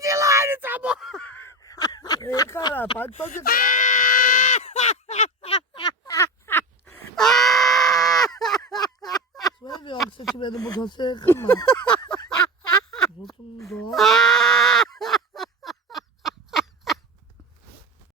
de line, tá bom? Ei, cara, para de fazer. Você vai ver, ó, que você tiver no botão, você reclama. Os outros não dão.